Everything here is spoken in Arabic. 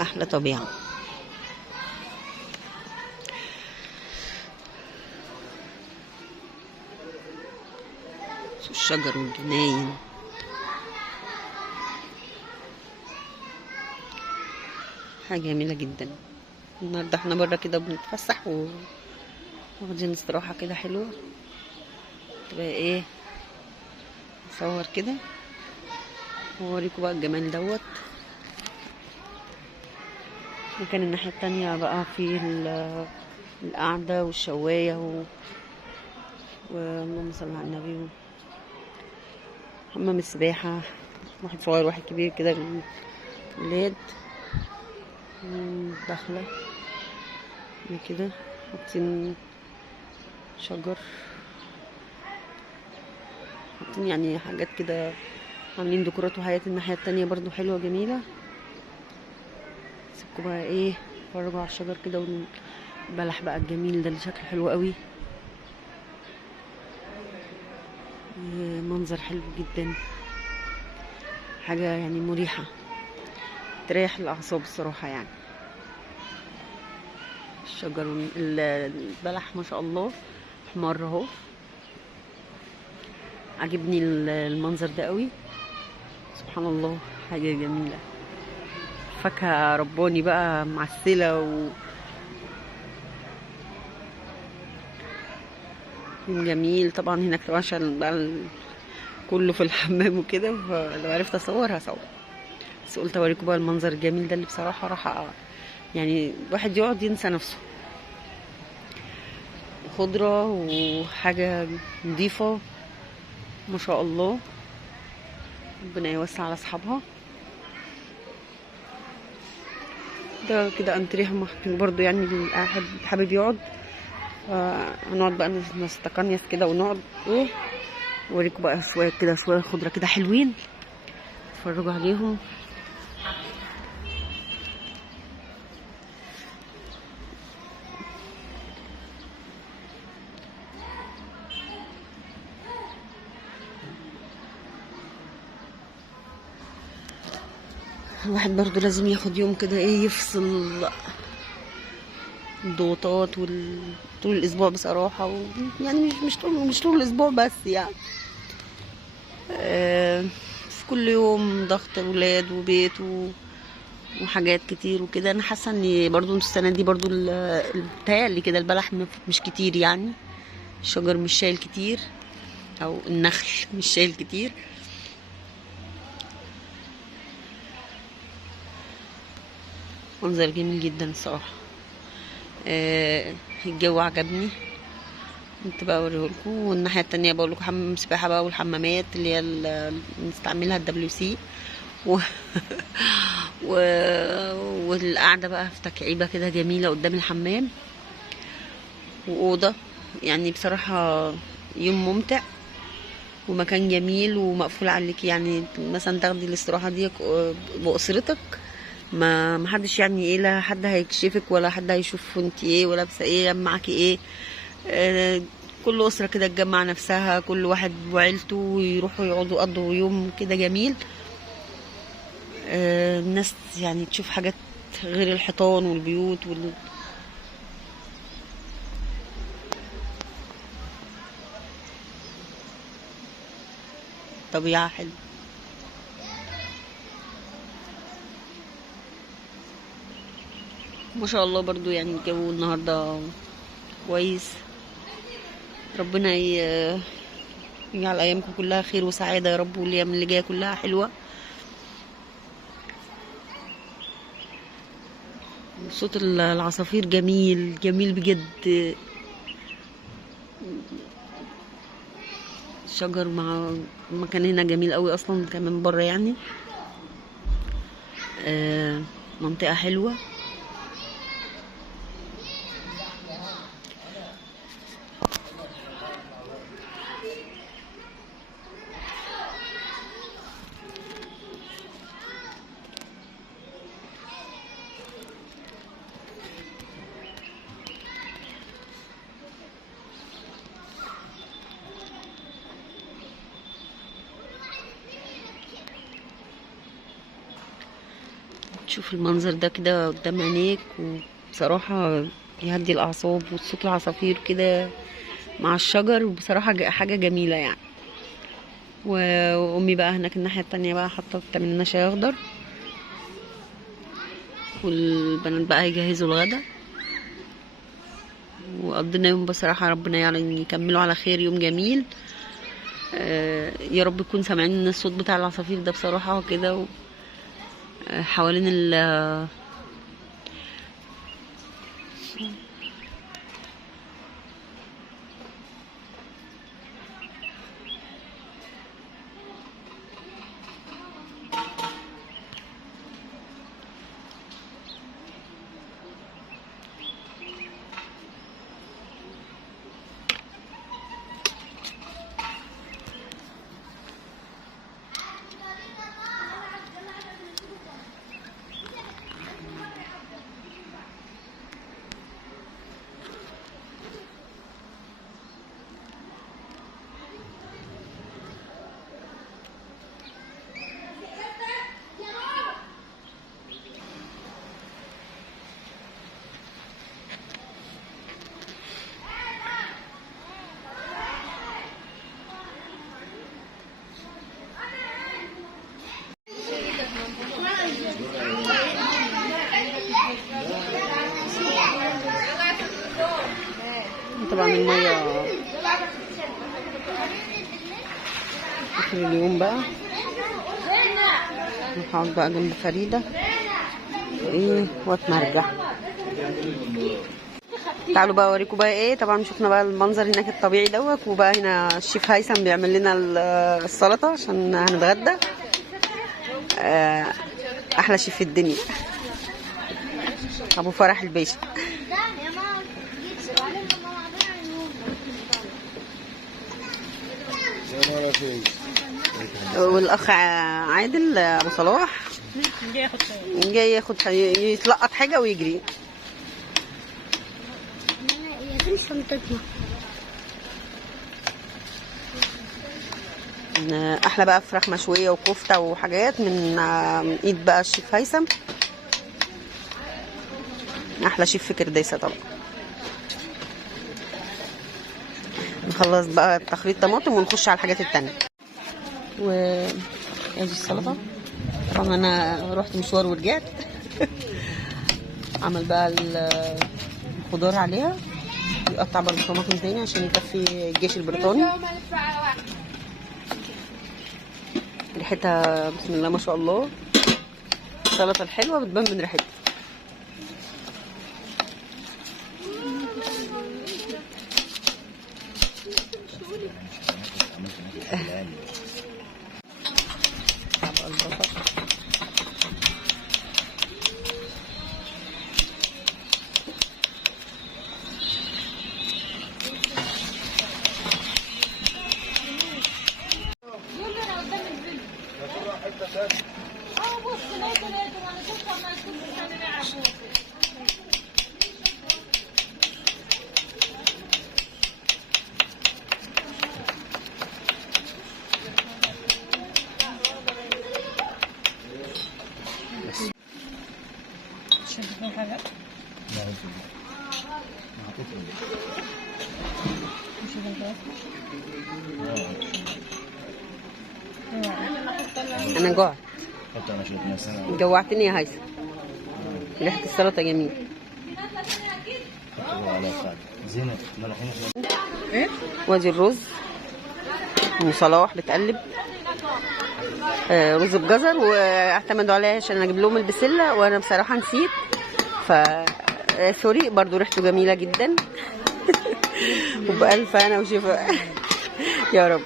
احلى طبيعة. الشجر والجناين، حاجة جميلة جدا. النهارده احنا بره كده بنتفسح واخدين استراحة كده حلوة. تبقى ايه، نصور كده واوريكم بقى الجمال دوت. مكان الناحية التانية بقى في القعدة والشواية اللهم صل على النبي، حمام السباحة، واحد صغير واحد كبير كده للولاد. داخلة كده حاطين شجر، حاطين يعني حاجات كده، عاملين ديكورات وحياة. الناحية التانية برضو حلوة جميلة. سيبكوا بقى ايه، اتفرجوا على الشجر كده والبلح بقى الجميل ده اللي شكله حلو قوي. منظر حلو جدا، حاجة يعني مريحة تريح الأعصاب الصراحة. يعني الشجر البلح ما شاء الله احمر اهو. عجبني المنظر ده قوي، سبحان الله، حاجة جميلة. فاكهة رباني بقى معسلة جميل. طبعا هناك طبعا عشان بقى كله في الحمام وكده، فلو عرفت اصور هصور، بس قلت اوريكم بقى المنظر الجميل ده اللي بصراحة راح يعني الواحد يقعد ينسى نفسه. خضرة وحاجة نظيفة ما شاء الله، ربنا يوسع على اصحابها. ده كده انتريه برضو، يعني اللي حابب يقعد. هنقعد بقى نستقنيس كده ونقعد ايه، اوريكم بقى شويه كده، شويه خضره كده حلوين، اتفرجوا عليهم. الواحد برضو لازم ياخد يوم كده ايه، يفصل الضغوطات طول الاسبوع بصراحه يعني مش طول الاسبوع بس يعني. في كل يوم ضغط ولاد وبيت وحاجات كتير وكده. انا حاسه ان برضو السنه دي برضو بتهيألي كده البلح مش كتير، يعني الشجر مش شايل كتير، او النخل مش شايل كتير. منظر جميل جدا الصراحه. الجو عجبني. كنت بقى اوريهولكم. والناحيه التانية بقول لكم حمام سباحه بقى، والحمامات اللي هي بنستعملها WC و... و... والقعده بقى في تكعيبه كده جميله قدام الحمام، واوضه. يعني بصراحه يوم ممتع ومكان جميل ومقفول عليك. يعني مثلا تاخدي الاستراحه دي باسرتك، ما حدش يعني ايه، لا حد هيكشفك ولا حد هيشوف انت ايه ولابسه ايه معاكي ايه. كل اسره كده تجمع نفسها، كل واحد وعيلته، ويروحوا يقعدوا يقضوا يوم كده جميل. الناس يعني تشوف حاجات غير الحيطان والبيوت طبيعة حلوة. ما شاء الله برضو يعني الجو النهاردة كويس. ربنا يجعل ايامكم كلها خير وسعادة يا رب، والايام اللي جاية كلها حلوة. صوت العصافير جميل جميل بجد. الشجر مع المكان هنا جميل قوي اصلا كمان بره يعني. منطقة حلوة. تشوف المنظر ده كده قدام عينيك، وبصراحة يهدي الأعصاب، وصوت العصافير كده مع الشجر، وبصراحة حاجة جميلة يعني. وأمي بقى هناك الناحية التانية بقى حاطة بتعمل لنا شاي أخضر، والبنات بقى هيجهزوا الغدا، وقضينا يوم بصراحة ربنا يعني يكملوا على خير، يوم جميل. يا رب يكون سامعين الصوت بتاع العصافير ده بصراحة كده حوالين طبعا المية اخر اليوم بقى. هقعد بقى جنب فريدة واتمرجع. تعالوا بقى اوريكم بقى طبعا شفنا بقى المنظر هناك الطبيعي دوت، وبقى هنا الشيف هيثم بيعمل لنا السلطة عشان هنتغدى. احلى شيف في الدنيا ابو فرح الباشا. والاخ عادل ابو صلاح جاي ياخد يتلقط حاجه ويجري. احلى بقى فراخ مشويه وكفته وحاجات من ايد بقى الشيف هيثم، احلى شيف في كرداسه طبعا. نخلص بقى تخليط طماطم ونخش على الحاجات التانية. وادي السلطه. طبعا انا رحت مشوار ورجعت. عمل بقى الخضار عليها، يقطع برضه طماطم تاني عشان يكفي الجيش البريطاني. ريحتها بسم الله ما شاء الله. السلطه الحلوه بتبان من ريحتها. انا جوعت. جوعتني يا هيثم. ريحه السلطه جميله. وادي الرز وصلاح بتقلب رز بجزر، واعتمدوا عليا عشان اجيب لهم البسله، وانا بصراحه نسيت سوري. برضو ريحته جميله جدا. وبألف انا وشفا. يا رب.